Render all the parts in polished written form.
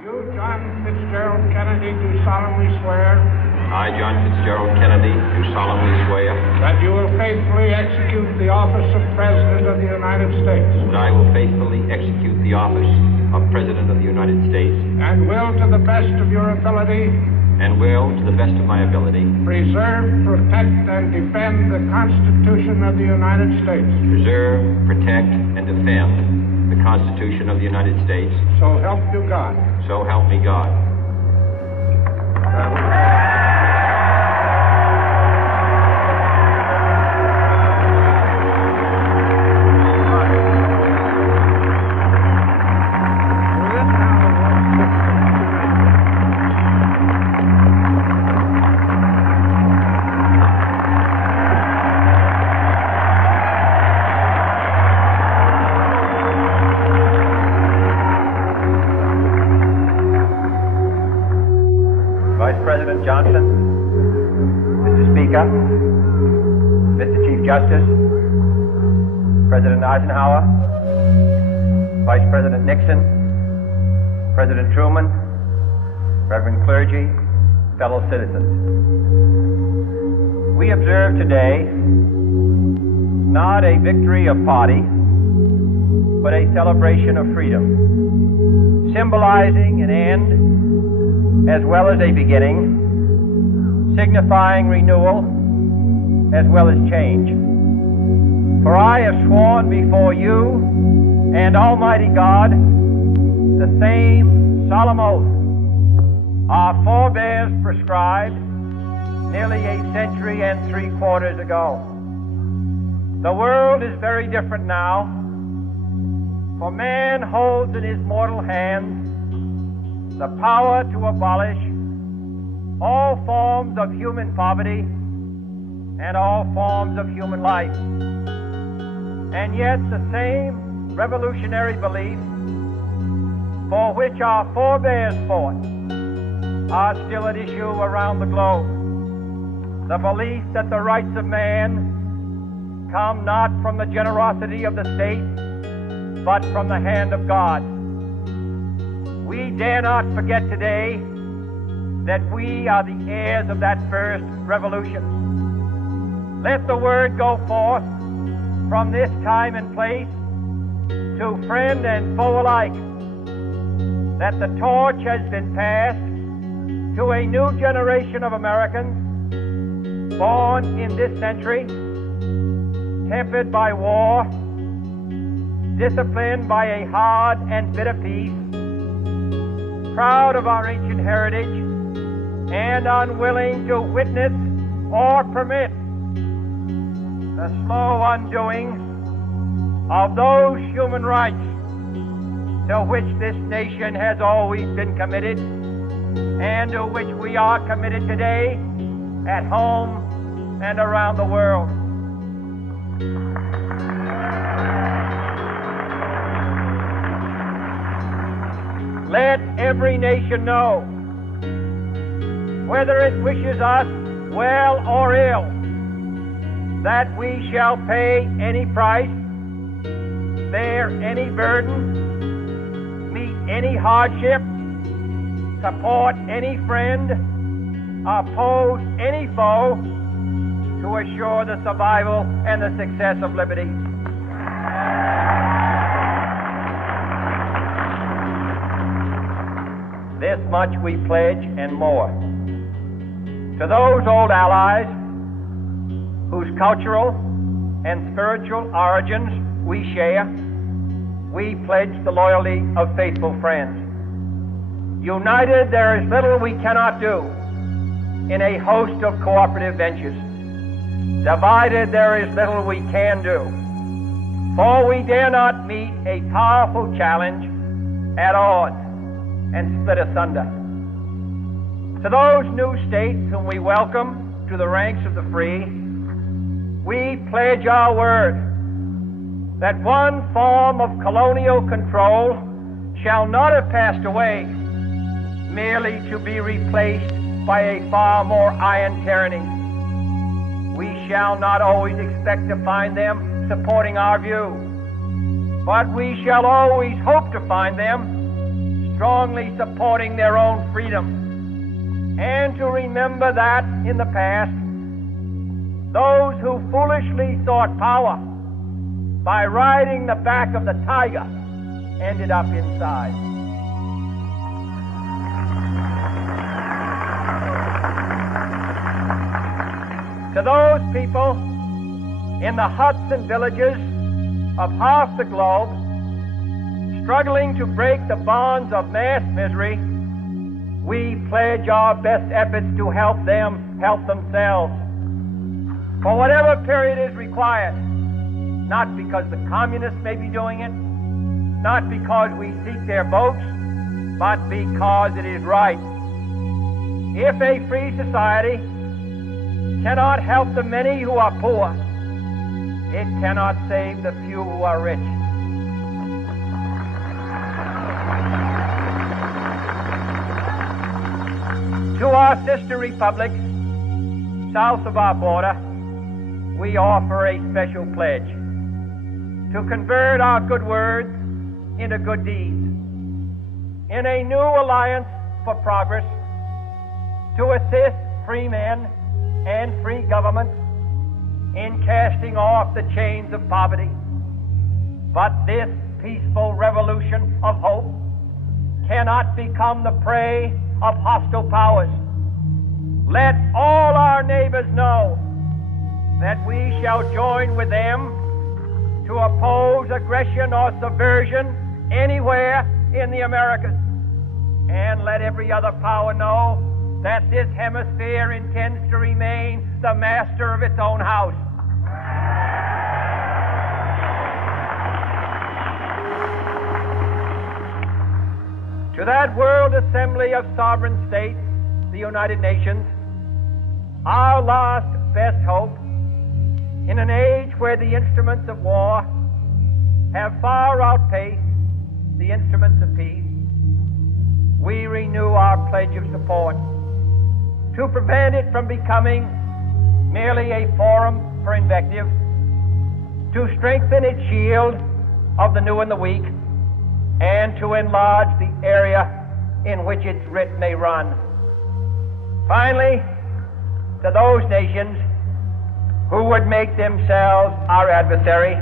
You, John Fitzgerald Kennedy, do solemnly swear I, John Fitzgerald Kennedy, do solemnly swear that you will faithfully execute the office of President of the United States that I will faithfully execute the office of President of the United States and will, to the best of your ability, and will, to the best of my ability, preserve, protect, and defend the Constitution of the United States. preserve, protect, and defend the Constitution of the United States. So help you God. So help me God. Vice President Johnson, Mr. Speaker, Mr. Chief Justice, President Eisenhower, Vice President Nixon, President Truman, Reverend clergy, fellow citizens. We observe today not a victory of party, but a celebration of freedom, symbolizing an end as well as a beginning, signifying renewal as well as change. For I have sworn before you and Almighty God the same solemn oath our forebears prescribed nearly a century and 3/4 ago. The world is very different now, for man holds in his mortal hands the power to abolish all forms of human poverty and all forms of human life. And yet the same revolutionary beliefs for which our forebears fought are still at issue around the globe. The belief that the rights of man come not from the generosity of the state, but from the hand of God. We dare not forget today that we are the heirs of that first revolution. Let the word go forth from this time and place to friend and foe alike that the torch has been passed to a new generation of Americans born in this century, tempered by war, disciplined by a hard and bitter peace, proud of our ancient heritage, and unwilling to witness or permit the slow undoing of those human rights to which this nation has always been committed and to which we are committed today at home and around the world. Let every nation know, whether it wishes us well or ill, that we shall pay any price, bear any burden, meet any hardship, support any friend, oppose any foe to assure the survival and the success of liberty. This much we pledge and more. To those old allies whose cultural and spiritual origins we share, we pledge the loyalty of faithful friends. United, there is little we cannot do in a host of cooperative ventures. Divided, there is little we can do, for we dare not meet a powerful challenge at odds and split asunder. To those new states whom we welcome to the ranks of the free, we pledge our word that one form of colonial control shall not have passed away, merely to be replaced by a far more iron tyranny. We shall not always expect to find them supporting our view, but we shall always hope to find them strongly supporting their own freedom, and to remember that in the past, those who foolishly sought power by riding the back of the tiger ended up inside. To those people in the huts and villages of half the globe struggling to break the bonds of mass misery, we pledge our best efforts to help them help themselves for whatever period is required, not because the communists may be doing it, not because we seek their votes, but because it is right. If a free society cannot help the many who are poor, it cannot save the few who are rich. To our sister republics south of our border, we offer a special pledge to convert our good words into good deeds, in a new alliance for progress, to assist free men and free governments in casting off the chains of poverty. But this peaceful revolution of hope cannot become the prey of hostile powers. Let all our neighbors know that we shall join with them to oppose aggression or subversion anywhere in the Americas. And let every other power know that this hemisphere intends to remain the master of its own house. To that World Assembly of Sovereign States, the United Nations, our last best hope, in an age where the instruments of war have far outpaced the instruments of peace, we renew our pledge of support to prevent it from becoming merely a forum for invective, to strengthen its shield of the new and the weak, and to enlarge the area in which its writ may run. Finally, to those nations who would make themselves our adversary,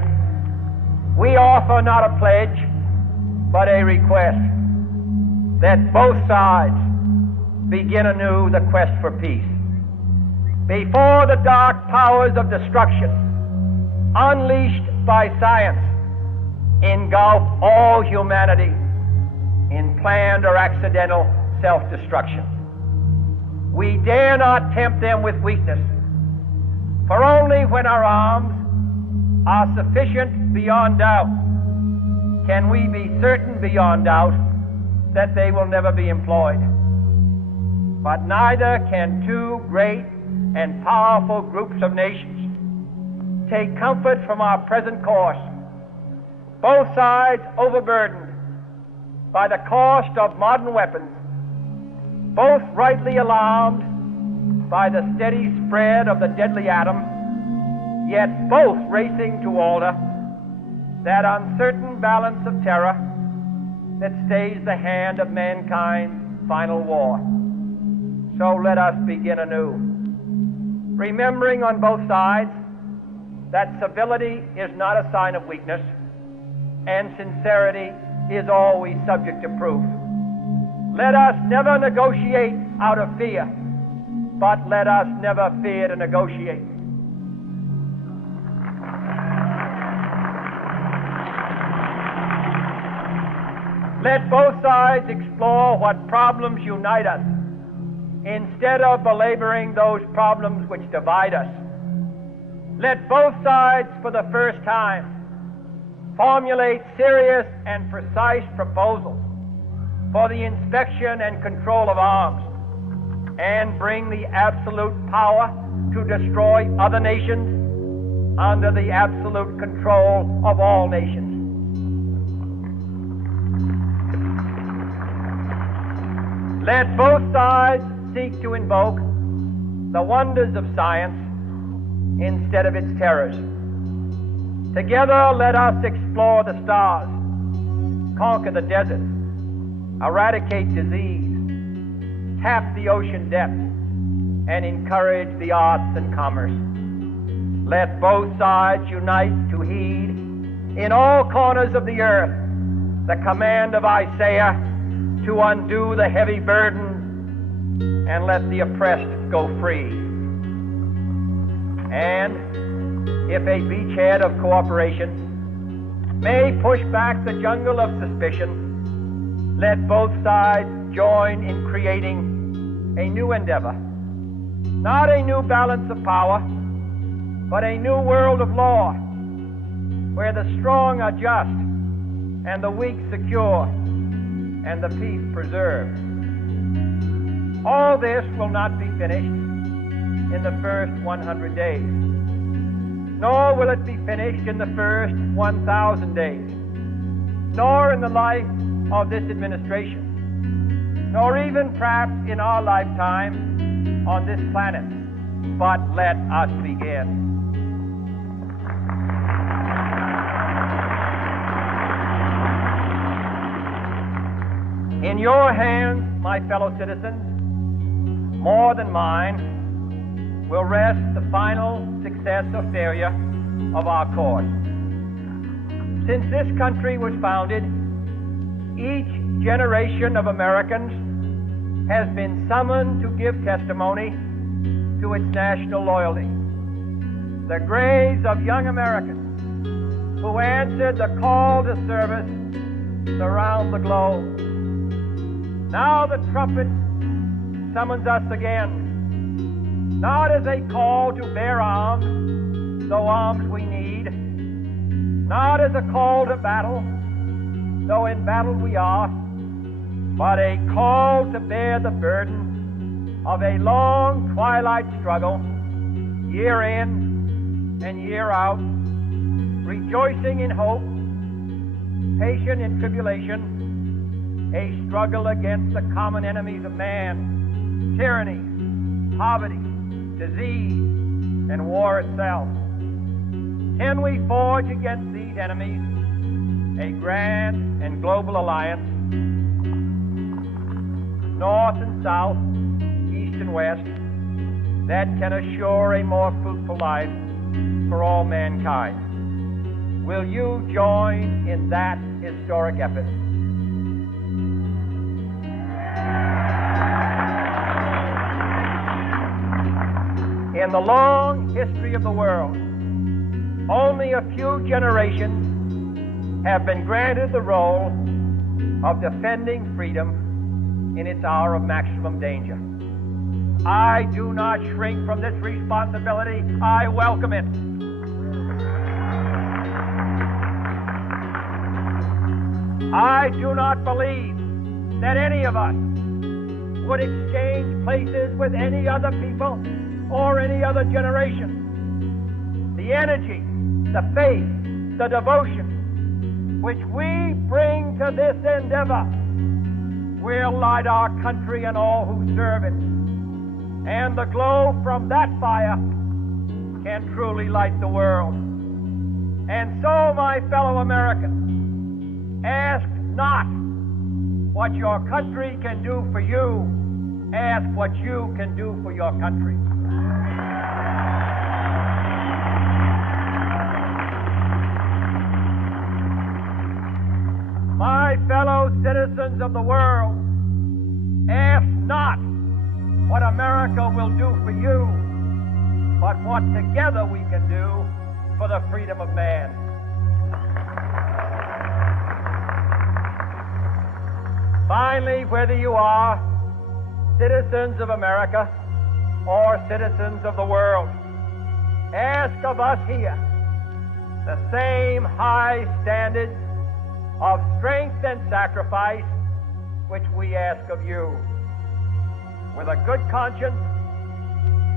we offer not a pledge, but a request that both sides begin anew the quest for peace. Before the dark powers of destruction, unleashed by science, engulf all humanity in planned or accidental self-destruction, we dare not tempt them with weakness, for only when our arms are sufficient beyond doubt can we be certain beyond doubt that they will never be employed. But neither can two great and powerful groups of nations take comfort from our present course, both sides overburdened by the cost of modern weapons, both rightly alarmed by the steady spread of the deadly atom, yet both racing to alter that uncertain balance of terror that stays the hand of mankind's final war. So let us begin anew, remembering on both sides that civility is not a sign of weakness, and sincerity is always subject to proof. Let us never negotiate out of fear, but let us never fear to negotiate. Let both sides explore what problems unite us, instead of belaboring those problems which divide us. Let both sides, for the first time, formulate serious and precise proposals for the inspection and control of arms, and bring the absolute power to destroy other nations under the absolute control of all nations. Let both sides seek to invoke the wonders of science instead of its terrors. Together, let us explore the stars, conquer the deserts, eradicate disease, tap the ocean depths, and encourage the arts and commerce. Let both sides unite to heed in all corners of the earth the command of Isaiah to undo the heavy burden and let the oppressed go free. And if a beachhead of cooperation may push back the jungle of suspicion, let both sides join in creating a new endeavor, not a new balance of power, but a new world of law, where the strong are just and the weak secure and the peace preserved. All this will not be finished in the first 100 days, nor will it be finished in the first 1,000 days, nor in the life of this administration, nor even perhaps in our lifetime on this planet. But let us begin. In your hands, my fellow citizens, more than mine, will rest the final success or failure of our cause. Since this country was founded, each generation of Americans has been summoned to give testimony to its national loyalty. The graves of young Americans who answered the call to service surround the globe. Now the trumpet summons us again, not as a call to bear arms, though arms we need, not as a call to battle, though in battle we are, but a call to bear the burden of a long twilight struggle, year in and year out, rejoicing in hope, patient in tribulation, a struggle against the common enemies of man, tyranny, poverty, disease, and war itself. Can we forge against these enemies a grand and global alliance, north and south, east and west, that can assure a more fruitful life for all mankind? Will you join in that historic effort? In the long history of the world, only a few generations have been granted the role of defending freedom in its hour of maximum danger. I do not shrink from this responsibility. I welcome it. I do not believe that any of us would exchange places with any other people or any other generation. The energy, the faith, the devotion which we bring to this endeavor will light our country and all who serve it. And the glow from that fire can truly light the world. And so, my fellow Americans, ask not what your country can do for you, ask what you can do for your country. My fellow citizens of the world, ask not what America will do for you, but what together we can do for the freedom of man. Finally, whether you are citizens of America or citizens of the world, ask of us here the same high standards of strength and sacrifice which we ask of you. With a good conscience,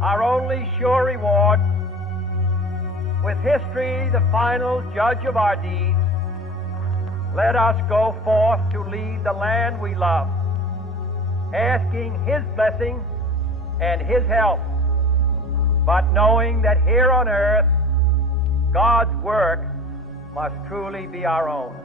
our only sure reward, with history the final judge of our deeds, let us go forth to lead the land we love, asking His blessing and His help, but knowing that here on earth, God's work must truly be our own.